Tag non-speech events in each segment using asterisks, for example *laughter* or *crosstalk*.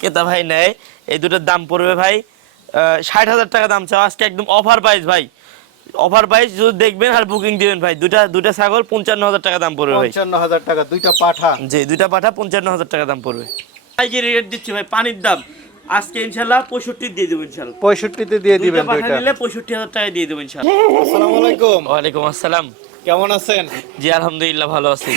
ক্রেতা ভাই নেয়। এই দুটোর দাম পড়বে ভাই ষাট হাজার টাকা দাম চাও। আজকে একদম অফার প্রাইস ভাই। অফার প্রাইস যদি দেখবেন আর বুকিং দিবেন ভাই দুটা দুটা ছাগল পঞ্চান্ন হাজার টাকা দাম পড়বে ভাই। পঞ্চান্ন হাজার টাকা দুইটা পাঠা। জি দুইটা পাঠা পঞ্চান্ন হাজার টাকা দাম পড়বে। পাইকারি রেট দিচ্ছি ভাই পানির দাম। আজকে ইনশাল্লাহ পঁয়ষট্টি দিয়ে দেবো ইনশাল্লাহ। পঁয়ষট্টিতে দিয়ে দুইটা দিবেন পাঠা দুইটা। নিলে পঁয়ষট্টি হাজার টাকা দিয়ে দেবো ইনশাল্লাহ। আসসালামু আলাইকুম। ওয়ালাইকুম আসসালাম। কেমন আছেন? জি আলহামদুলিল্লাহ ভালো আছি।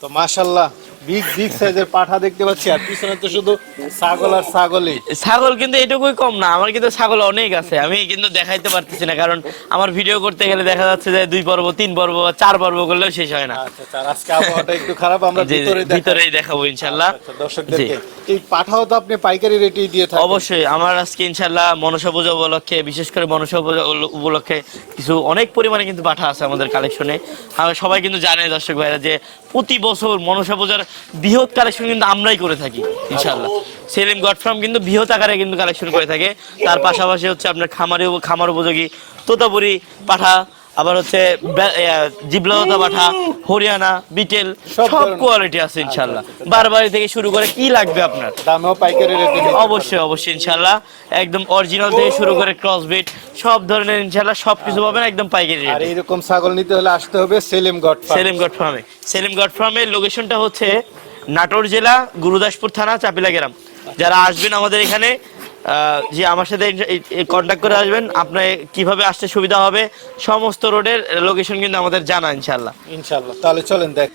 তো মাশাল্লাহ বিগ বিগ সাইজের পাঠা দেখতে পাচ্ছি আর পিছনে তো শুধু ছাগল আর ছাগলই। ছাগল কিন্তু এটুকুই কম না আমার কিন্তু ছাগল অনেক আছে আমি কিন্তু দেখাইতে পারতেছি না কারণ আমার ভিডিও করতে গেলে দেখা যাচ্ছে যে দুই পর্ব তিন পর্ব চার পর্ব করলেও শেষ হয় না। আচ্ছা আচ্ছা আজকে আবহাওয়াটা একটু খারাপ আমরা ভিতরে ভিতরেই দেখাবো আচ্ছা, দর্শকদেরকে। এই পাঠাও তো আপনি পাইকারি রেটেই দিয়ে থাকেন। অবশ্যই আমার আজকে ইনশাল্লাহ মনসা পূজা উপলক্ষে বিশেষ করে মনসা পূজা উপলক্ষে কিছু অনেক পরিমাণে কিন্তু পাঠা আছে আমাদের কালেকশনে সবাই কিন্তু জানে দর্শক ভাইরা যে প্রতি বছর মনসা পূজার বৃহৎ কালেকশন কিন্তু আমরাই করে থাকি ইনশাল্লাহ সেলিম গড ফ্রম কিন্তু বৃহৎ আকারে কিন্তু কালেকশন করে থাকে। তার পাশাপাশি হচ্ছে আপনার খামারে খামার উপযোগী তোতাপুরি, পাঠা আবার হচ্ছে এ, পাঠা হরিয়ানা বিটেল সব। কোয়ালিটি আছে ইনশাল্লাহ বারবারি থেকে শুরু করে কি লাগবে আপনার? দামেও পাইকারি রেটে অবশ্যই অবশ্যই ইনশাল্লাহ একদম অরিজিনাল থেকে শুরু করে ক্রস বিট সব ধরনের ইনশাল্লাহ সব কিছু পাবেন একদম পাইকারি আর রেটে এইরকম ছাগল নিতে হলে আসতে হবে সেলিম গড সেলিম গড ফার্মে। সেলিম গড ফার্মের লোকেশনটা হচ্ছে নাটোর জেলা গুরুদাসপুর থানা চাপিলা গ্রাম যারা আসবেন আমাদের এখানে যে আমার সাথে কন্ট্যাক্ট করে আসবেন। আপনার কীভাবে আসতে সুবিধা হবে, সমস্ত রোডের লোকেশন কিন্তু আমাদের জানা ইনশাল্লাহ ইনশাল্লাহ তাহলে চলেন, দেখ।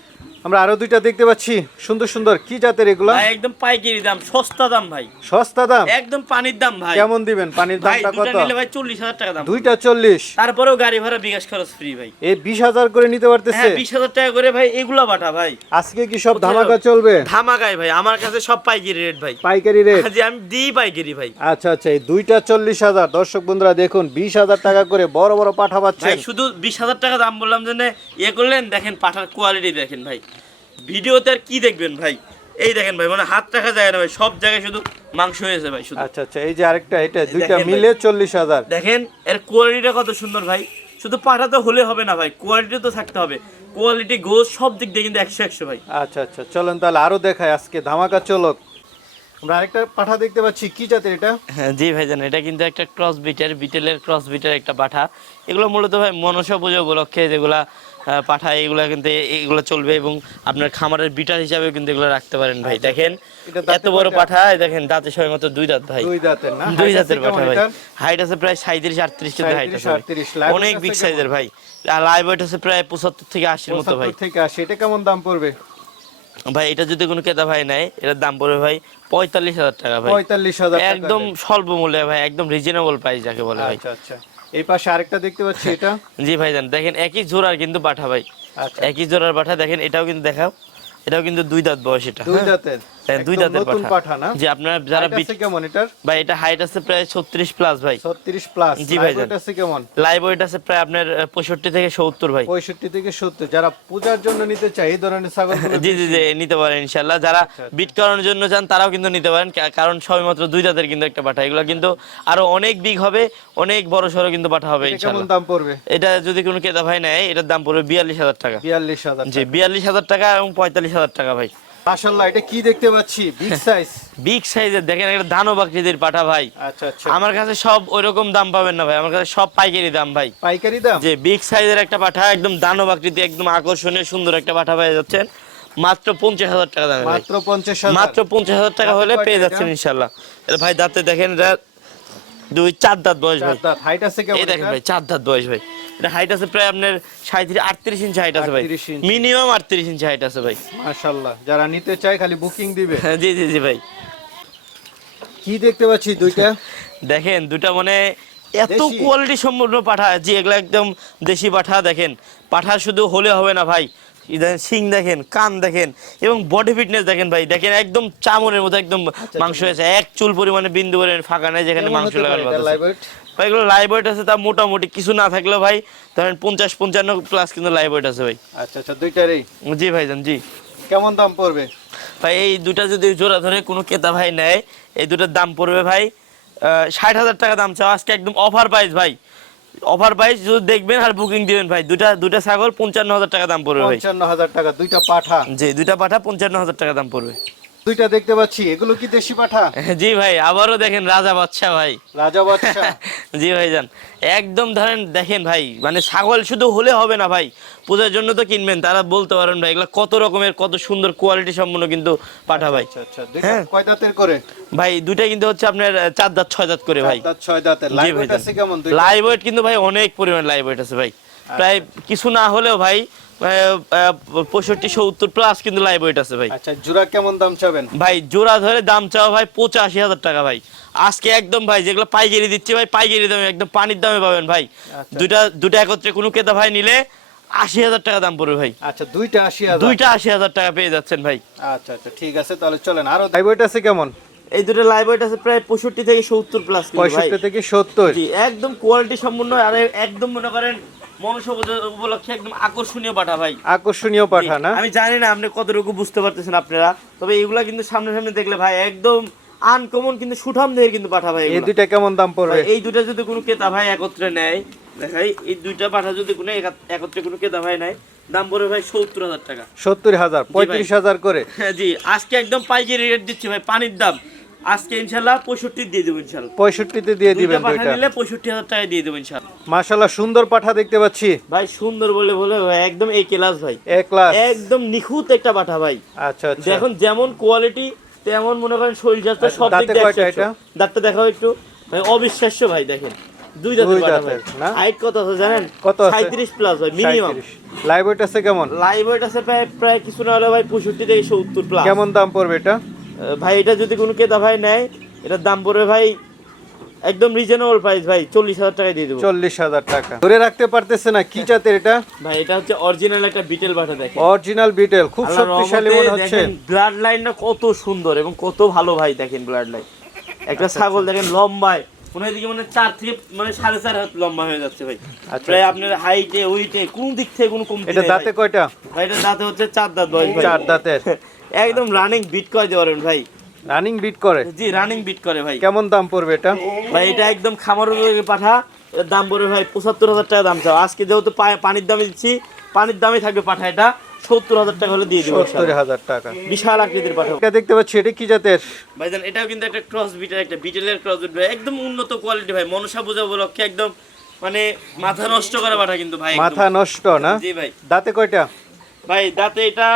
আমরা আরও দুইটা দেখতে পাচ্ছি। সুন্দর সুন্দর। কি জাতের এগুলা? একদম পাইকারি দাম সস্তা দাম ভাই। সস্তা দাম? একদম পানির দাম ভাই। কেমন দিবেন? পানির দামটা কত? নিলে ভাই চল্লিশ হাজার টাকা দাম। দুইটা চল্লিশ। তারপরেও গাড়ি ভাড়া বিকাশ খরচ ফ্রি ভাই। এই বিশ হাজার করে নিতে পারতেছে? হ্যাঁ বিশ হাজার টাকা করে ভাই এগুলা বাটা ভাই। আজকে কি সব ধামাকা চলবে? ধামাকায় ভাই আমার কাছে সব পাইকারি রেট ভাই। পাইকারি রেট যে আমি দিই পাইকারি ভাই। আচ্ছা আচ্ছা এই দুইটা চল্লিশ হাজার। দর্শক বন্ধুরা দেখুন বিশ হাজার টাকা করে বড় বড় পাঠা ভাই শুধু বিশ হাজার টাকা দাম বললাম যে ইয়ে করলেন দেখেন পাঠার কোয়ালিটি দেখেন ভাই। ভিডিওতে আর কি দেখবেন ভাই? এই দেখেন ভাই মানে হাত রাখা যায় না ভাই সব জায়গায় শুধু মাংস হয়েছে ভাই শুধু। আচ্ছা আচ্ছা এই যে আরেকটা এটা দুইটা মিলে চল্লিশ হাজার। দেখেন এর কোয়ালিটিটা কত সুন্দর ভাই। শুধু পাঠা তো হলে হবে না ভাই কোয়ালিটি তো থাকতে হবে। কোয়ালিটি গোস সব দিক দিয়ে কিন্তু একশো একশো ভাই। আচ্ছা আচ্ছা চলেন তাহলে আরও দেখায় আজকে ধামাকা চলক। আমরা আরেকটা পাঠা দেখতে পাচ্ছি কি জাতের এটা? হ্যাঁ জি ভাইজান এটা কিন্তু একটা ক্রস বিটের বিটেলের ক্রস বিটের একটা পাঠা। এগুলো মূলত ভাই মনসা পুজো উপলক্ষে যেগুলা পাঠা এগুলো কিন্তু এগুলো চলবে এবং আপনার খামারের বিটার হিসাবে কিন্তু এগুলো রাখতে পারেন ভাই। দেখেন এত বড়? পাঠা দেখেন দাঁতে সবাই মতো দুই দাঁত ভাই। দুই দাঁতের না? দুই দাঁতের পাঠা ভাই। হাইট আছে প্রায় সাঁত্রিশ আটত্রিশ কিন্তু হাইট আছে ভাই। 38 লাইভ অনেক বিগ সাইজের ভাই। লাইভ ওয়েট আছে প্রায় পঁচাত্তর থেকে আশির মতো ভাই। 75 থেকে আসে এটা কেমন দাম পড়বে? ভাই এটা যদি কোনো ক্রেতা ভাই নেয় এটার দাম পড়বে ভাই পঁয়তাল্লিশ হাজার টাকা ভাই। পঁয়তাল্লিশ হাজার একদম স্বল্প মূল্যে ভাই একদম রিজনেবল প্রাইস যাকে বলে ভাই। আচ্ছা আচ্ছা। এই পাশে আরেকটা দেখতে পাচ্ছি এটা? *laughs* জি ভাইজান দেখেন একই জোড়ার কিন্তু পাঠা ভাই। আচ্ছা। একই জোড়ার পাঠা দেখেন এটাও কিন্তু দেখাও। এটাও কিন্তু দুই দাঁত বয়স এটা। দুই? দাঁতের? দুই একদম দাঁতের পাঠা। পাঠা জি আপনারা যারা কেমন এটার? ভাই এটা হাইট আছে প্রায় ছত্রিশ প্লাস ভাই। 36 প্লাস জি। লাইভ আছে কেমন? লাইভ ওয়েট আছে প্রায় আপনার পঁয়ষট্টি থেকে সত্তর ভাই। 65 থেকে 70 যারা পূজার জন্য নিতে চায় এই ধরনের ছাগল জি জি জি নিতে পারেন ইনশাল্লাহ যারা আচ্ছা, বিট করানোর জন্য চান তারাও কিন্তু নিতে পারেন কারণ সবাই মাত্র দুই দাঁতের কিন্তু একটা পাঠা। এগুলো কিন্তু আরও অনেক বিগ হবে অনেক বড় সড়ো কিন্তু পাঠা হবে কেমন দাম পড়বে? এটা যদি কোনো ক্রেতা ভাই নেয় এটার দাম পড়বে বিয়াল্লিশ হাজার টাকা। 42000 জি বিয়াল্লিশ হাজার টাকা এবং পঁয়তাল্লিশ হাজার টাকা ভাই। মাশাআল্লাহ এটা কি দেখতে পাচ্ছি? বিগ সাইজ বিগ সাইজের দেখেন একটা ধানব আকৃতির পাঠা ভাই। আচ্ছা আচ্ছা। আমার কাছে সব ওইরকম দাম পাবেন না ভাই আমার কাছে সব পাইকারি দাম ভাই। পাইকারি দাম? যে বিগ সাইজের একটা পাঠা একদম একদম আকর্ষণীয় সুন্দর একটা পাঠা পেয়ে যাচ্ছেন। মাত্র পঞ্চাশ হাজার টাকা দামে মাত্র 50000 মাত্র পঞ্চাশ হাজার টাকা হলে পেয়ে যাচ্ছেন ইনশাল্লাহ এটা ভাই দাঁতে দেখেন এটা দুই চার দাঁত বয়স ভাই। হাইট আছে এই দেখেন ভাই চার দাঁত বয়স ভাই। এটা হাইট আছে প্রায় আপনার সাঁত্রিশ আটত্রিশ ইঞ্চি হাইট আছে ভাই। মিনিমাম আটত্রিশ ইঞ্চি হাইট আছে ভাই। মাশাআল্লাহ যারা নিতে চায় খালি বুকিং দিবে। হ্যাঁ, জি জি জি ভাই। কি দেখতে পাচ্ছি দুইটা? *laughs* দেখেন মানে এত কোয়ালিটি সম্পূর্ণ পাঠা জি এগুলো একদম দেশি পাঠা দেখেন। পাঠা শুধু হলে হবে না ভাই। সিং দেখেন কান দেখেন এবং বডি ফিটনেস দেখেন ভাই। দেখেন একদম চামড়ের মতো একদম মাংস হয়েছে। এক চুল পরিমাণে বিন্দু করে ফাঁকা নেই যেখানে মাংস লাগানো ভাই এগুলো লাইভ ওয়েট আছে তা মোটামুটি কিছু না থাকলেও ভাই ধরেন পঞ্চাশ পঞ্চান্ন প্লাস কিন্তু লাইভ ওয়েট আছে ভাই। আচ্ছা আচ্ছা দুইটারই? জি ভাইজান জি। কেমন দাম পড়বে? ভাই এই দুটা যদি জোড়া ধরে কোনো ক্রেতা ভাই নেয় এই দুটার দাম পড়বে ভাই ষাট হাজার টাকা দাম চাও। আজকে একদম অফার প্রাইস ভাই। অফার প্রাইস যদি দেখবেন আর বুকিং দিবেন ভাই দুটা দুটা ছাগল পঞ্চান্ন হাজার টাকা দাম পড়বে ভাই। পঞ্চান্ন হাজার টাকা দুইটা পাঠা। জি দুইটা পাঠা পঞ্চান্ন হাজার টাকা দাম পড়বে। দুইটা দেখতে পাচ্ছি। এগুলো কি দেশি পাঠা? *laughs* জি ভাই আবারও দেখেন রাজা বাচ্চা ভাই। রাজা বাচ্চা *laughs* জি ভাইজান একদম ধরেন দেখেন ভাই মানে ছাগল শুধু হলে হবে না ভাই পূজার জন্য তো কিনবেন তারা বলতে পারেন ভাই এগুলো কত রকমের কত সুন্দর কোয়ালিটি সম্পন্ন কিন্তু পাঠা ভাই। আচ্ছা আচ্ছা হ্যাঁ। কয় দাঁতের করে? ভাই দুইটা কিন্তু হচ্ছে আপনার চার দাঁত ছয় দাঁত করে ভাই। ছয় দাঁতের লাইভ ভাই আছে কেমন? লাইভ ওয়েট কিন্তু ভাই অনেক পরিমাণ লাইভ ওয়েট আছে ভাই। প্রায় কিছু না হলেও ভাই পঁয়ষট্টি সত্তর প্লাস কিন্তু লাইভ ওয়েট আছে ভাই। আচ্ছা জোড়া কেমন দাম চাবেন? ভাই জোড়া ধরে দাম চাও ভাই পঁচাশি হাজার টাকা ভাই। আজকে একদম ভাই যেগুলো পাইকারি দিচ্ছি ভাই পাইকারি দামে একদম পানির দামে পাবেন ভাই। আচ্ছা। দুইটা দুইটা একত্রে কোনো ক্রেতা ভাই নিলে আশি হাজার টাকা দাম পড়বে ভাই। আচ্ছা দুইটা আশি হাজার। দুইটা আশি হাজার টাকা পেয়ে যাচ্ছেন ভাই। আচ্ছা আচ্ছা ঠিক আছে তাহলে চলেন আরও লাইভ ওয়েট আছে কেমন? এই দুটো লাইভ ওয়েট আছে প্রায় পঁয়ষট্টি থেকে সত্তর প্লাস পঁয়ষট্টি থেকে সত্তর। জি একদম কোয়ালিটি সম্পূর্ণ আর একদম মনে করেন উপলক্ষে একদম আকর্ষণীয় পাঠা ভাই। আকর্ষণীয় পাঠা না? আমি জানি না আপনি কতটুকু বুঝতে পারতেছেন আপনারা তবে এগুলা কিন্তু সামনে সামনে দেখলে ভাই একদম আনকমন কিন্তু সুঠাম দেহের কিন্তু পাঠা ভাই এই। দুইটা কেমন দাম পড়বে? এই দুটা যদি কোনো ক্রেতা ভাই একত্রে নেয় দেখাই এই দুইটা পাঠা যদি কোনো একত্রে কোনো ক্রেতা ভাই নেয় দাম পড়বে ভাই সত্তর হাজার টাকা। সত্তর হাজার পঁয়ত্রিশ হাজার করে। হ্যাঁ জি আজকে একদম পাইকারি রেট দিচ্ছি ভাই পানির দাম। আজকে ইনশাল্লাহ পঁয়ষট্টি দিয়ে দেবো ইনশাল্লাহ পঁয়ষট্টিতে দিয়ে দুইটা দিবেন পাঠা দুইটা। নিলে পঁয়ষট্টি টাকা দিয়ে দেবো ইনশাল্লাহ মাশাল্লাহ সুন্দর পাঠা দেখতে পাচ্ছি। ভাই সুন্দর বলে বলে ভাই একদম এই ক্লাস ভাই। এক লাখ একদম নিখুঁত একটা পাঠা ভাই। আচ্ছা আচ্ছা। দেখুন যেমন কোয়ালিটি তেমন মনে করেন শরীর স্বাস্থ্য সব দিক দিয়ে এটা? দাঁতটা দেখাও একটু। ভাই অবিশ্বাস্য ভাই দেখেন। দুই দাঁতের পাঠা ভাই। হাইট কত আছে জানেন? কত আছে? 37 প্লাস ভাই মিনিমাম লাইভ ওয়েট আছে কেমন? লাইভ ওয়েট আছে প্রায় প্রায় কিছু না হলে ভাই 65 থেকে 70 প্লাস কেমন দাম পড়বে এটা? ভাই এটা যদি কোনো ক্রেতা ভাই নেয় এটার দাম পড়বে ভাই একদম রিজনেবল প্রাইস ভাই 40000 টাকায় দিয়ে দেবো। চল্লিশ হাজার টাকা। ধরে রাখতে পারতেছে না কি জাতের এটা? ভাই এটা হচ্ছে অরিজিনাল একটা বিটেল পাঠা দেখেন। অরিজিনাল বিটেল খুব শক্তিশালী মনে হচ্ছে। ব্লাড লাইনটা কত সুন্দর এবং কত ভালো ভাই দেখেন ব্লাড লাইন একটা ছাগল দেখেন লম্বায় হয় এদিকে মানে চার থেকে মানে সাড়ে চার হাত লম্বা হয়ে যাচ্ছে ভাই। আচ্ছা। প্রায় আপনার হাইটে ওইটে কোন দিক থেকে কোনো কমতি এটা দাঁতে কয়টা? ভাই এটা দাঁতে হচ্ছে চার দাঁত বয়স ভাই। চার দাঁতের। *laughs* একদম রানিং বিট করে দেওয়ারেন ভাই। রানিং বিট করে? জি রানিং বিট করে ভাই। কেমন দাম পড়বে এটা? ভাই এটা একদম খামার পাঠা। এর দাম পড়বে ভাই পঁচাত্তর হাজার টাকা দাম চাও। আজকে যেহেতু পানির দামে দিচ্ছি পানির দামে থাকবে পাঠা এটা। সত্তর হাজার টাকা হলে দিয়ে দেবো সত্তর হাজার টাকা। বিশাল আকৃতির পাঠা। এটা দেখতে পাচ্ছি এটা কি জাতের? ভাই ভাইজান এটাও কিন্তু একটা ক্রস বিটের একটা বিটেলের ক্রস বিট ভাই। একদম উন্নত কোয়ালিটি ভাই। মনসা পূজা উপলক্ষে একদম মানে মাথা নষ্ট করা পাঠা কিন্তু ভাই মাথা নষ্ট না? জি ভাই। দাঁতে কয়টা? ভাই দাঁতে এটা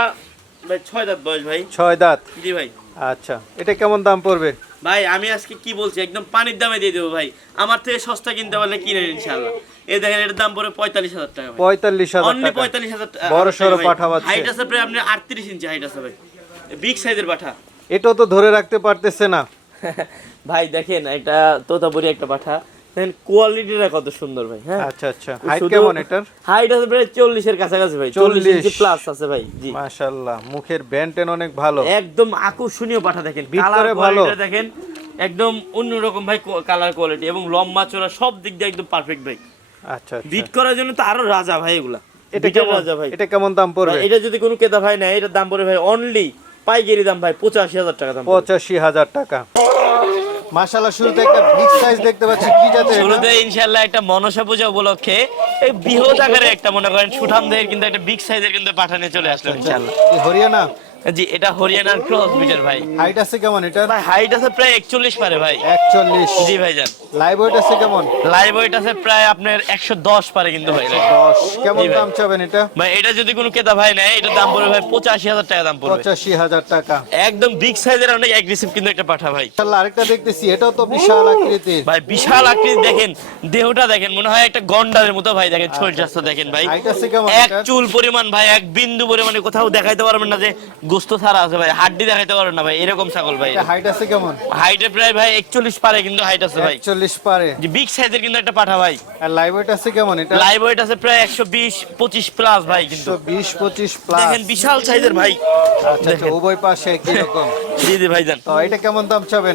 ভাই ছয় দাঁত বয়স ভাই। ছয় দাঁত? জি ভাই। আচ্ছা এটা কেমন দাম পড়বে? ভাই আমি আজকে কি বলছি একদম পানির দামে দিয়ে দেবো ভাই। আমার থেকে সস্তা কিনতে পারলে ইনশাল্লাহ এই দেখেন এটার দাম পড়ে পঁয়তাল্লিশ হাজার টাকা পঁয়তাল্লিশ হাজার টাকা। পঁয়তাল্লিশ হাজার টাকা বড় সড়ো পাঠা পাচ্ছে। হাইট আছে প্রায় আপনি আটত্রিশ ইঞ্চি হাইট আছে ভাই। বিগ সাইজের পাঠা। এটাও তো ধরে রাখতে পারতেছে না। *laughs* ভাই দেখেন এটা তোতাপুরি একটা পাঠা। দেখেন কোয়ালিটিটা কত সুন্দর ভাই হ্যাঁ? আচ্ছা আচ্ছা। হাইট কেমন এটার? হাইট আছে প্রায় চল্লিশের কাছাকাছি ভাই 40 ইঞ্চি প্লাস আছে ভাই জি। মাশাআল্লাহ মুখের ব্যান্টেন অনেক ভালো। একদম আকর্ষণীয় পাঠা দেখেন কালার ভালো। দেখেন একদম অন্যরকম ভাই কালার কোয়ালিটি এবং লম্বা চড়া সব দিক দিয়ে একদম পারফেক্ট ভাই। আচ্ছা আচ্ছা। বিট করার জন্য তো আরও রাজা ভাই এগুলা। এটা কেমন? রাজা ভাই। এটা কেমন দাম পড়বে? এটা যদি কোনো ক্রেতা ভাই নেয় এটার দাম পড়বে ভাই অনলি পাইকারি দাম ভাই পঁচাশি হাজার টাকা দাম। পঁচাশি হাজার টাকা। মাশাআল্লাহ শুরুতে একটা বিগ সাইজ দেখতে পাচ্ছি কি জাতের শুরুতে ইনশাল্লাহ একটা মনসা পূজা উপলক্ষে এই বৃহৎ আকারে একটা মনে করেন সুঠাম দেহের কিন্তু একটা বিগ সাইজের কিন্তু পাঠানে চলে আসলো ইনশাল্লাহ কি হরিয়ানা? জি এটা হরিয়ানার ক্রস বিটের ভাই। হাইট আছে কেমন এটার? ভাই হাইট আছে প্রায় একচল্লিশ পারে ভাই। একচল্লিশ। জি ভাইজান। লাইভ ওয়েট আছে কেমন? লাইভ ওয়েট আছে প্রায় আপনার একশো দশ পারে কিন্তু ভাই দশ। কেমন দাম চাবেন এটা? ভাই এটা যদি কোনো ক্রেতা ভাই নেয় এটার দাম পড়বে ভাই পঁচাশি হাজার টাকা দাম পড়বে। পঁচাশি হাজার টাকা। একদম বিগ সাইজের অনেক অ্যাগ্রেসিভ কিন্তু একটা পাঠা ভাই। ইনশাআল্লাহ আরেকটা দেখতেছি এটাও তো বিশাল আকৃতির। ভাই বিশাল আকৃতি দেখেন দেহটা দেখেন মনে হয় একটা গন্ডারের মতো ভাই দেখেন শরীর দেখেন ভাই। হাইট আছে কেমন এক চুল পরিমাণ ভাই এক বিন্দু পরিমাণে কোথাও দেখাইতে পারবেন না যে গোস্ত ছাড়া আছে ভাই হাড্ডি দেখাইতে পারবেন না ভাই এরকম ছাগল ভাই। এটা হাইট আছে কেমন? হাইটে প্রায় ভাই একচল্লিশ পারে কিন্তু হাইট আছে ভাই। একচল্লিশ পারে। যে বিগ সাইজের কিন্তু একটা পাঠা ভাই। আর লাইভ ওয়েট আছে কেমন এটা? লাইভ ওয়েট আছে প্রায় একশো বিশ পঁচিশ প্লাস ভাই কিন্তু। প্লাস দেখেন বিশাল সাইজের ভাই। আচ্ছা আচ্ছা উভয় পাশে একই রকম। *laughs* জি জি ভাইজান তো এটা কেমন দাম চাবেন?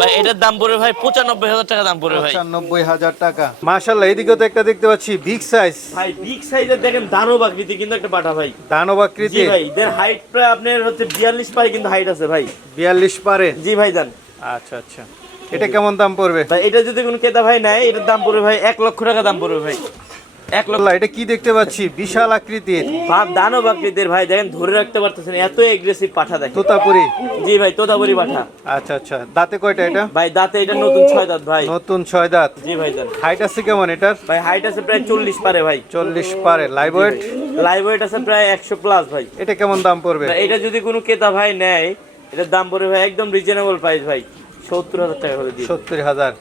ভাই এটার দাম পড়বে ভাই পঁচানব্বই হাজার টাকা দাম পড়বে ভাই। পঁচানব্বই হাজার টাকা। মাশাল্লাহ এদিকেও তো একটা দেখতে পাচ্ছি বিগ সাইজ ভাই বিগ সাইজের দেখেন দানব আকৃতি কিন্তু একটা পাঠা ভাই। দানব জি আকৃতি ভাই এদের হাইট প্রায় আপনার হচ্ছে বিয়াল্লিশ পারে কিন্তু হাইট আছে ভাই। বিয়াল্লিশ পারে? জি ভাই জান। আচ্ছা আচ্ছা। এটা কেমন দাম পড়বে? ভাই এটা যদি কোনো ক্রেতা ভাই নেয় এটার দাম পড়বে ভাই এক লক্ষ টাকা দাম পড়বে ভাই। এক লক্ষ। এটা কি দেখতে পাচ্ছি? বিশাল আকৃতির। ভাব দানব আকৃতির ভাই দেখেন ধরে রাখতে পারতেছেন এত এগ্রেসিভ পাঠা দেখেন। তোতাপুরি। জি ভাই তোতাপুরি পাঠা। আচ্ছা আচ্ছা। দাঁতে কয়টা এটা? ভাই দাঁতে এটা নতুন ছয় দাঁত ভাই। নতুন ছয় দাঁত। জি ভাই হাইট আছে কেমন এটার? ভাই হাইট আছে প্রায় চল্লিশ পারে ভাই। চল্লিশ পারে। লাইভ ওয়েট লাইভ ওয়েট আছে প্রায় একশো প্লাস ভাই। এটা কেমন দাম পড়বে? এটা যদি কোনো ক্রেতা ভাই নেয় এটার দাম পড়বে ভাই একদম রিজনেবল প্রাইস ভাই। সত্তর হাজার টাকা করে দিই সত্তর হাজার।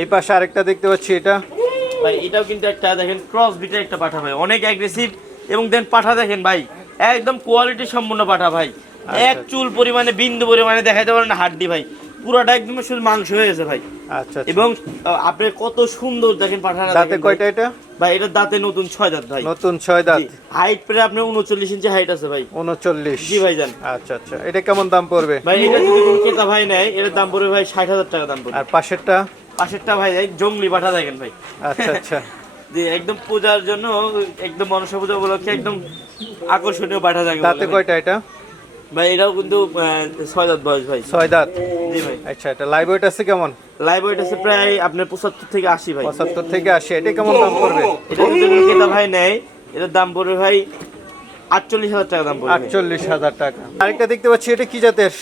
এই পাশে আরেকটা দেখতে পাচ্ছি এটা। ভাই এটাও কিন্তু একটা দেখেন ক্রস বিটের একটা পাঠা ভাই অনেক অ্যাগ্রেসিভ এবং দেন পাঠা দেখেন ভাই একদম কোয়ালিটি সম্পূর্ণ পাঠা ভাই। এক চুল পরিমাণে বিন্দু পরিমাণে দেখাইতে পারেন হাড্ডি ভাই পুরোটা একদম শুধু মাংস হয়ে গেছে ভাই। আচ্ছা আচ্ছা। এবং আপনি কত সুন্দর দেখেন পাঠাটা দাঁতে কয়টা এটা? ভাই। এটার দাঁতে নতুন ছয় দাঁত ভাই। নতুন ছয় দাঁত। হাইট প্রায় আপনার উনচল্লিশ ইঞ্চি হাইট আছে ভাই। উনচল্লিশ। জি ভাই জান। আচ্ছা আচ্ছা। এটা কেমন দাম পড়বে? ভাই এটা যদি কোনো ক্রেতা ভাই নেয় এটার দাম পড়বে ভাই ষাট হাজার টাকা দাম পড়বে। আর পাশেরটা? পাশেরটা ভাই এই জঙ্গলি পাঠা দেখেন ভাই। আচ্ছা আচ্ছা। *laughs* যে একদম পূজার জন্য একদম মনসা পূজা উপলক্ষে একদম আকর্ষণীয় পাঠা থাকে দাঁতে কয়টা এটা? ভাই এটাও কিন্তু ছয় দাঁত বয়স ভাই। ছয় দাঁত? জি ভাই। আচ্ছা এটা লাইভ ওয়েট আছে কেমন? লাইভ ওয়েট আছে প্রায় আপনার পঁচাত্তর থেকে আশি ভাই। পঁচাত্তর থেকে আশি এটা কেমন দাম পড়বে? এটা যদি কোনো ক্রেতা ভাই নেয় এটার দাম পড়বে ভাই আটচল্লিশ হাজার টাকা দাম পড়বে। আটচল্লিশ হাজার টাকা। আরেকটা দেখতে পাচ্ছি এটা কি জাতের?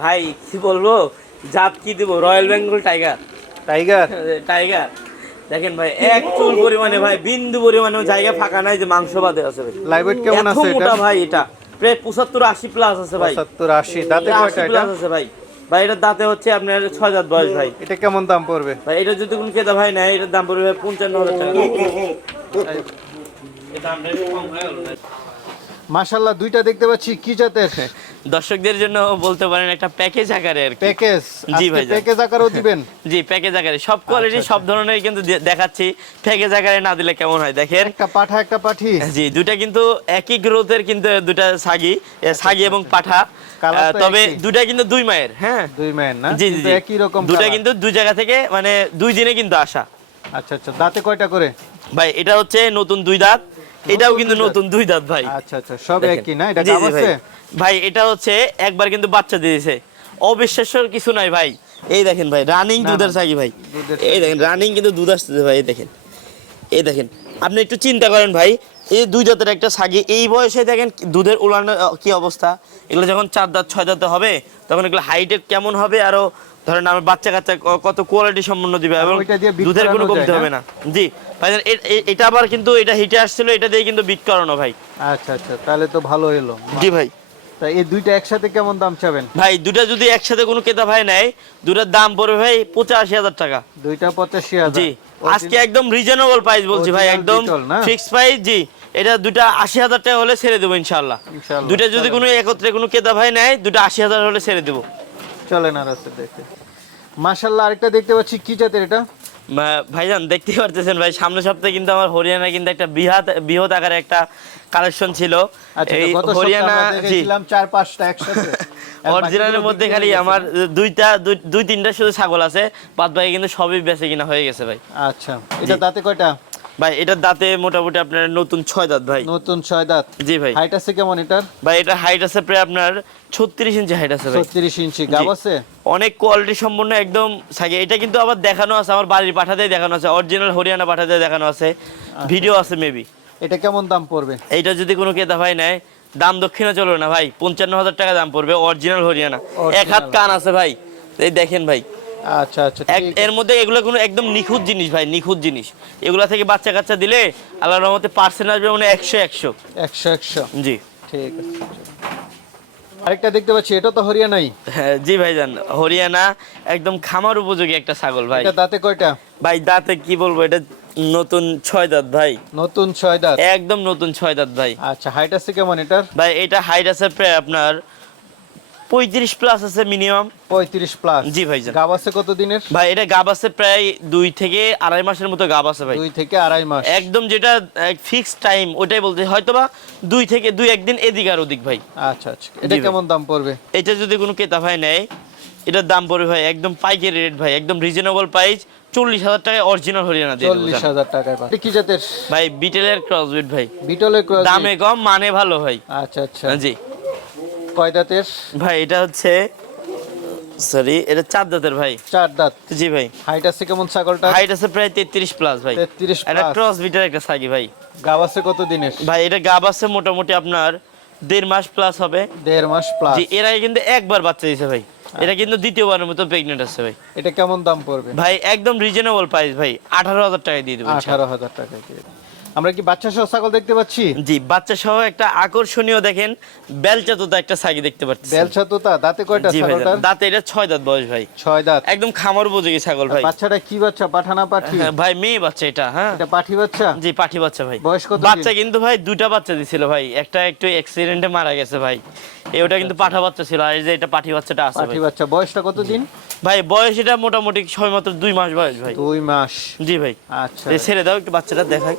ভাই কি বলব? জাত কি দিব? Royal Bengal tiger tiger tiger *laughs* দেখেন ভাই এক চুল পরিমাণে ভাই বিন্দু পরিমাণে জায়গা ফাঁকা নাই যে মাংস বাদে আছে ভাই। লাইভ ওয়েট কেমন আছে এটা? মোটা ভাই এটা। প্রায় পঁচাত্তর আশি প্লাস আছে ভাই। পঁচাত্তর আশি। দাঁতে কয়টা এটা? প্লাস আছে ভাই। ভাই এটার দাঁতে হচ্ছে আপনার ছয় দাঁত বয়স ভাই। এটা কেমন দাম পড়বে? ভাই এটা যদি কোন ক্রেতা ভাই নেয় এটার দাম পড়বে ভাই পঞ্চান্ন হাজার টাকা? মাশাল্লাহ দুইটা দেখতে পাচ্ছি। কি জাতের? *laughs* দর্শকদের জন্য বলতে পারেন একটা প্যাকেজ আকারে আর কি। প্যাকেজ জি ভাইজান। প্যাকেজ আকারও দিবেন। *laughs* জি প্যাকেজ আকারে। সব কোয়ালিটি সব ধরনের কিন্তু দেখাচ্ছি। প্যাকেজ আকারে না দিলে কেমন হয় দেখেন। একটা পাঠা একটা পাঠি। জি দুটা কিন্তু একই গ্রোথের কিন্তু দুটা সাগি সাগি এবং পাঠা। তবে। দুটা কিন্তু দুই মায়ের হ্যাঁ? দুই মায়ের না? জি জি একই রকম দুটা কিন্তু দুই জায়গা থেকে মানে দুই দিনে কিন্তু আসা। আচ্ছা আচ্ছা। দাঁতে কয়টা করে? ভাই এটা হচ্ছে নতুন দুই দাঁত। এটাও কিন্তু নতুন দুই দাঁত ভাই। আচ্ছা আচ্ছা। সব একই না? এটা ভাই। আছে? ভাই এটা হচ্ছে একবার কিন্তু বাচ্চা দিয়েছে অবিশ্বাস্য কিছু নাই ভাই। এই দেখেন ভাই রানিং দুধের সাকি ভাই। এই দেখেন রানিং কিন্তু দুধ আসতেছে ভাই এই দেখেন। এই দেখেন আপনি একটু চিন্তা করেন ভাই এই দুই দাঁতের একটা সাগি এই বয়সে দেখেন দুধের উলানো কি অবস্থা? এগুলো যখন চার দাঁত ছয় দাঁতে হবে তখন এগুলো হাইটে কেমন হবে? আরও ধরেন আমার বাচ্চা কাচ্চা কত কোয়ালিটি সম্পন্ন দিবে এবং দুধের কোনো কমতে হবে না? জি ভাই এটা আবার কিন্তু এটা হিটে আসছিল এটা দিয়ে কিন্তু বিট করানো ভাই। আচ্ছা আচ্ছা তাহলে তো ভালো এলো। জি ভাই। তা এই দুইটা একসাথে কেমন দাম চাবেন? ভাই দুটা যদি একসাথে কোনো ক্রেতা ভাই নেয় দুটার দাম পড়বে ভাই পঁচাশি হাজার টাকা। দুইটা পঁচাশি হাজার। জি আজকে একদম রিজনেবল প্রাইস বলছি ভাই একদম? ফিক্স প্রাইস জি এটা দুটা আশি হাজার টাকা হলে ছেড়ে দেবো ইনশাল্লাহ দুটা যদি কোনো একত্রে কোনো ক্রেতা ভাই নেয় দুটা আশি হাজার হলে ছেড়ে দেবো। চলেন আর আছে দেখে। মাশাল্লাহ আরেকটা দেখতে পাচ্ছি কি জাতের এটা? ভাইজান দেখতে পারতেছেন ভাই সামনে সপ্তাহে কিন্তু আমার হরিয়ানা কিন্তু একটা বৃহৎ বৃহৎ আকারে একটা কালেকশন ছিল। আচ্ছা এই হরিয়ানা জি। চার পাঁচটা একসাথে। *laughs* অরিজিনালের মধ্যে খালি আমার দুইটা দুই- দুই তিনটা শুধু ছাগল আছে বাদ বাকি কিন্তু সবই বেঁচে কিনা হয়ে গেছে ভাই। আচ্ছা এটা তাতে কয়টা? ভাই এটার দাঁতে মোটামুটি আপনার নতুন ছয় দাঁত ভাই। নতুন ছয় দাঁত। জি ভাই। হাইট আছে কেমন এটার? ভাই এটা হাইট আছে প্রায় আপনার ছত্রিশ ইঞ্চি হাইট আছে ছত্রিশ ইঞ্চি। গাব আছে? অনেক কোয়ালিটি সম্পন্ন একদম থাকে এটা কিন্তু আবার দেখানো আছে আমার বাড়ির পাঠাতেই দেখানো আছে। অরিজিনাল হরিয়ানা পাঠাতে দেখানো আছে। আচ্ছা। ভিডিও আছে মেবি এটা কেমন দাম পড়বে? এইটা যদি কোনো ক্রেতা ভাই নেয় দাম দক্ষিণে চলবে না ভাই। পঞ্চান্ন হাজার টাকা দাম পড়বে অরিজিনাল হরিয়ানা। এক হাত। কান আছে ভাই। এই দেখেন ভাই। আচ্ছা আচ্ছা এর মধ্যে এগুলো কোনো একদম নিখুঁত জিনিস ভাই নিখুঁত জিনিস। এগুলা থেকে বাচ্চা কাচ্চা দিলে আল্লাহর রহমতে পার্সেন্ট আসবে মানে একশো একশো। একশো একশো। জি। ঠিক আছে আরেকটা দেখতে পাচ্ছি এটা তো হরিয়ানাই। হ্যাঁ জি ভাইজান হরিয়ানা একদম খামার উপযোগী একটা ছাগল ভাই। এটা দাঁতে কয়টা? ভাই দাঁতে কি বলব এটা নতুন ছয় দাঁত ভাই। নতুন ছয় দাঁত? একদম নতুন ছয় দাঁত ভাই। আচ্ছা হাইট আছে কেমন এটার? ভাই এটা হাইট আছে প্রায় আপনার পঁয়ত্রিশ প্লাস আছে মিনিমাম পঁয়ত্রিশ প্লাস জি ভাইজান গাব আছে কত দিনের ভাই এটা গাব আছে প্রায় দুই থেকে আড়াই মাসের মতো গাব আছে ভাই। দুই থেকে আড়াই মাস। একদম যেটা ফিক্স টাইম ওটাই বলতে হয়তোবা দুই থেকে দুই একদিন এদিক আর ওদিক ভাই। আচ্ছা আচ্ছা। এটা কেমন দাম পড়বে? এটা যদি কোনো ক্রেতা ভাই নেয় এটার দাম পড়বে ভাই একদম পাইকারি রেট ভাই। একদম রিজনেবল প্রাইস চল্লিশ হাজার টাকায় অরিজিনাল হরিয়ানা দিয়ে চল্লিশ হাজার টাকায় কি জাতের? ভাই বিটেলের ক্রসবিট ভাই। বিটলের দামে কম মানে ভালো ভাই। আচ্ছা আচ্ছা। জি। কয় দাঁতের? ভাই এটা হচ্ছে সরি এটা চার দাঁতের ভাই। চার দাঁত। জি ভাই। হাইট আছে কেমন ছাগলটা হাইট আছে প্রায় তেত্রিশ প্লাস ভাই। 33 এটা ক্রস বিটার একটা সাগি ভাই। গাব আছে কত দিনের? ভাই এটা গাব আছে মোটামুটি আপনার দেড় মাস প্লাস হবে। দেড় মাস প্লাস জি এর আগে কিন্তু একবার বাচ্চা দিয়েছে ভাই। এটা কিন্তু দ্বিতীয়বারের মতো প্রেগনেন্ট আছে ভাই। এটা কেমন দাম পড়বে? ভাই একদম রিজনেবল প্রাইস ভাই। আঠারো হাজার টাকা দিয়ে দেবো আঠারো হাজার টাকা দিয়ে। আমরা কি বাচ্চা সহ ছাগল দেখতে পাচ্ছি? জি বাচ্চা সহ একটা আকর্ষণীয় দেখেন বেলচা তোতা একটা ছাগল দেখতে পাচ্ছি। বেলচা তোতা দাঁতে কয়টা ছাগল তার? ছাগলটার দাঁতে এটা 6 দাঁত বয়স ভাই। 6 দাঁত। একদম খামার উপযোগী ছাগল ভাই। বাচ্চাটা কি বাচ্চা? পাঠানা পাঠি? হ্যাঁ, ভাই মেয়ে বাচ্চা এটা হ্যাঁ। এটা পাঠি বাচ্চা? জি পাঠি বাচ্চা ভাই। বয়স কত বাচ্চা কিন্তু ভাই দুটা বাচ্চা দিছিল ভাই। একটা একটু অ্যাক্সিডেন্টে মারা গেছে ভাই। এই ওটা কিন্তু পাঠা বাচ্চা ছিল এই যে এটা পাঠি বাচ্চাটা আছে পাঠি বাচ্চা বয়সটা কত দিন ভাই বয়স এটা মোটামুটি ছয় মাত্র দুই মাস বয়স ভাই। দুই মাস। জি ভাই। আচ্ছা। ছেড়ে দাও একটু বাচ্চাটা দেখাই।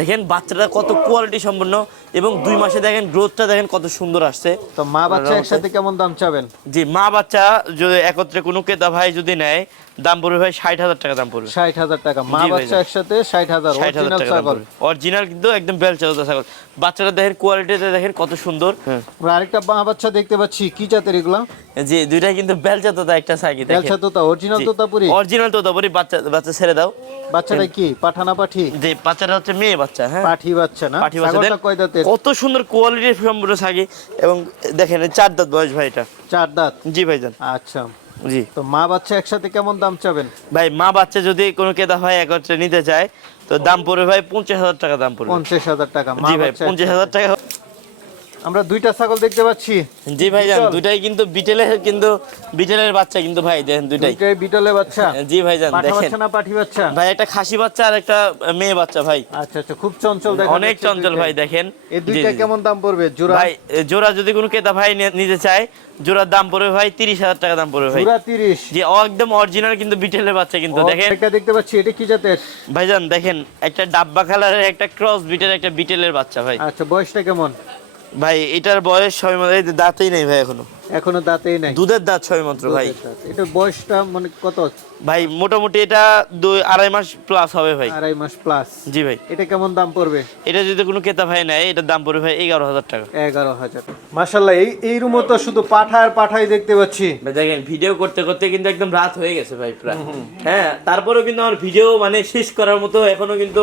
দেখেন বাচ্চাটা কত কোয়ালিটি সম্পন্ন। এবং দুই মাসে দেখেন গ্রোথটা দেখেন কত সুন্দর আসছে। তো মা বাচ্চা একসাথে কেমন দাম চাবেন? জি মা বাচ্চা যদি একত্রে কোনো ক্রেতা ভাই যদি নেয় দাম পড়বে ভাই ষাট হাজার টাকা দাম পড়বে। ষাট হাজার টাকা। মা বাচ্চা একসাথে ষাট হাজার অরিজিনাল ছাগল। অরিজিনাল কিন্তু একদম বেলচা ছাগল। বাচ্চাটা দেখেন কোয়ালিটিতে দেখেন কত সুন্দর। আরেকটা মা বাচ্চা দেখতে পাচ্ছি কি জাতের এগুলা? জি দুইটা কিন্তু বেলচা তোতা একটা সাইকি বেলসা তোতা অরিজিনাল তোতাপুরি? অরিজিনাল তোতা বলি বাচ্চা বাচ্চা ছেড়ে দাও। বাচ্চাটা কি? পাঠানা পাঠি? যে বাচ্চাটা হচ্ছে মেয়ে বাচ্চা হ্যাঁ। পাঠি বাচ্চা না? পাঠি বাচ্চা। কয় দাঁতের? কত সুন্দর কোয়ালিটির সম্পূর্ণ সাগি এবং দেখেন চার দাঁত বয়স ভাই এটা চার দাঁত? জি ভাইজান। আচ্ছা। জি। তো মা বাচ্চা একসাথে কেমন দাম চাবেন? ভাই মা বাচ্চা যদি কোনো কেদা ভাই একত্রে নিতে চায় তো দাম পড়বে ভাই পঞ্চাশ হাজার টাকা দাম পড়বে। পঞ্চাশ হাজার টাকা মা জি ভাই পঞ্চাশ হাজার টাকা আমরা দুইটা ছাগল দেখতে পাচ্ছি। জি ভাইজান বিটল। দুটাই কিন্তু বিটেলের কিন্তু বিটেলের বাচ্চা কিন্তু ভাই দেখেন দুইটাই। দুইটাই বিটলে বাচ্চা। জি ভাইজান পাঠা দেখেন। বাচ্চা না পাঠি বাচ্চা? ভাই একটা খাসি বাচ্চা আর একটা মেয়ে বাচ্চা ভাই। আচ্ছা আচ্ছা খুব চঞ্চল দেখা অনেক চঞ্চল ভাই দেখেন। এই দুইটা জি, জি। কেমন দাম পড়বে? জোড়া? ভাই জোড়া যদি কোনো ক্রেতা ভাই নিতে চায় জোড়ার দাম পড়বে ভাই তিরিশ হাজার টাকা দাম পড়বে ভাই। জোড়া তিরিশ। যে ও একদম অরিজিনাল কিন্তু বিটেলের বাচ্চা কিন্তু দেখেন। একটা দেখতে পাচ্ছি এটা কি জাতের? ভাইজান দেখেন একটা ডাব্বা কালারের একটা ক্রস বিটের একটা বিটেলের বাচ্চা ভাই। আচ্ছা বয়সটা কেমন? ভাই এটার বয়স ছয় মাত্র এই দাঁতেই নেই ভাই এখনও। এখনও দাঁতেই নাই। দুধের দাঁত ছয় মাত্র ভাই। এটা বয়সটা মানে কত? ভাই মোটামুটি এটা দুই আড়াই মাস প্লাস হবে ভাই। আড়াই মাস প্লাস জি ভাই। এটা কেমন দাম পড়বে? এটা যদি কোনো ক্রেতা ভাই নেয় এটার দাম পড়বে ভাই এগারো হাজার টাকা। এগারো হাজার। মাসাল্লাহ এই এই রুমও তো শুধু পাঠা আর পাঠাই দেখতে পাচ্ছি। ভাই দেখেন ভিডিও করতে করতে কিন্তু একদম রাত হয়ে গেছে ভাই প্রায়। হ্যাঁ তারপরেও কিন্তু আমার ভিডিও মানে শেষ করার মতো এখনও কিন্তু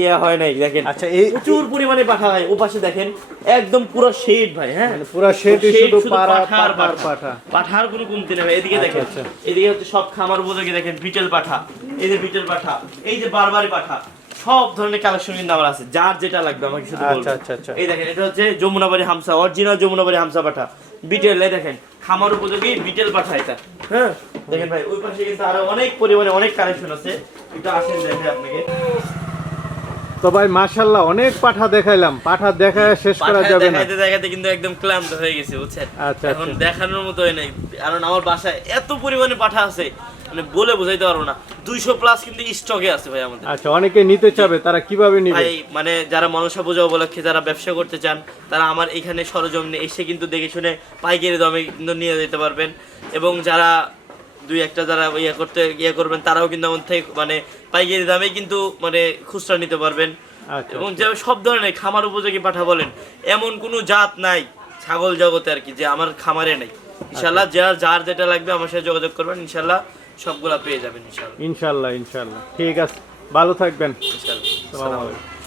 ইয়ে হয় নাই দেখেন। আচ্ছা এই প্রচুর পরিমাণে পাঠা ভাই ও পাশে দেখেন একদম পুরো শেড ভাই হ্যাঁ। মানে পুরো শেডে শুধু পাঠা পাঠা পাঠা। পাঠা। পাঠার কোনো কমতি নেই ভাই এদিকে দেখেন আচ্ছা। এদিকে হচ্ছে সব খামার উপযোগী দেখেন বিটেল পাঠা। এই যে বিটেল পাঠা এই যে বারবারি পাঠা সব ধরনের কালেকশন কিন্তু আমার আছে যার যেটা লাগবে আমাকে শুধু আচ্ছা, আচ্ছা, আচ্ছা। এই দেখেন এটা হচ্ছে যমুনাবাড়ি হামসা অরিজিনাল যমুনাবাড়ি হামসা পাঠা। বিটেল এই দেখেন খামার উপযোগী বিটেল পাঠা এটা। হ্যাঁ? দেখেন ভাই ওই পাশে কিন্তু আরও অনেক পরিমাণে অনেক কালেকশন আছে। এটা আসেন দেখে আপনাকে। তো ভাই মাশাল্লাহ অনেক পাঠা দেখাইলাম। পাঠা দেখায় শেষ করা যাবে না। দেখাইতে দেখাইতে কিন্তু একদম ক্লান্ত হয়ে গেছে বুঝছেন? আচ্ছা, এখন আচ্ছা। দেখানোর মতো হয় নাই। কারণ আমার বাসায় এত পরিমাণে পাঠা আছে মানে বলে বোঝাইতে পারব না। দুইশো প্লাস কিন্তু স্টকে আছে ভাই আমাদের। আচ্ছা অনেকে নিতে চাবে তারা কীভাবে নিবে? ভাই মানে যারা মনসা পূজা উপলক্ষে যারা ব্যবসা করতে চান তারা আমার এখানে সরজমিনে এসে কিন্তু দেখে শুনে পাইকারি দামে কিন্তু নিয়ে যেতে পারবেন। এবং যারা দুই একটা যারা ইয়ে করতে ইয়ে করবেন তারাও কিন্তু আমার থেকে মানে পাইকারি দামে কিন্তু মানে খুচরা নিতে পারবেন। আচ্ছা এবং যে সব ধরনের খামার উপযোগী পাঠা বলেন এমন কোনো জাত নাই ছাগল জগতে আর কি যে আমার খামারে নাই। ইনশাল্লাহ যার যার যেটা লাগবে আমার সাথে যোগাযোগ করবেন ইনশাল্লাহ সবগুলা পেয়ে যাবেন ইনশাল্লাহ ইনশাল্লাহ ইনশাল্লাহ ঠিক আছে ভালো থাকবেন। ইনশাল্লাহ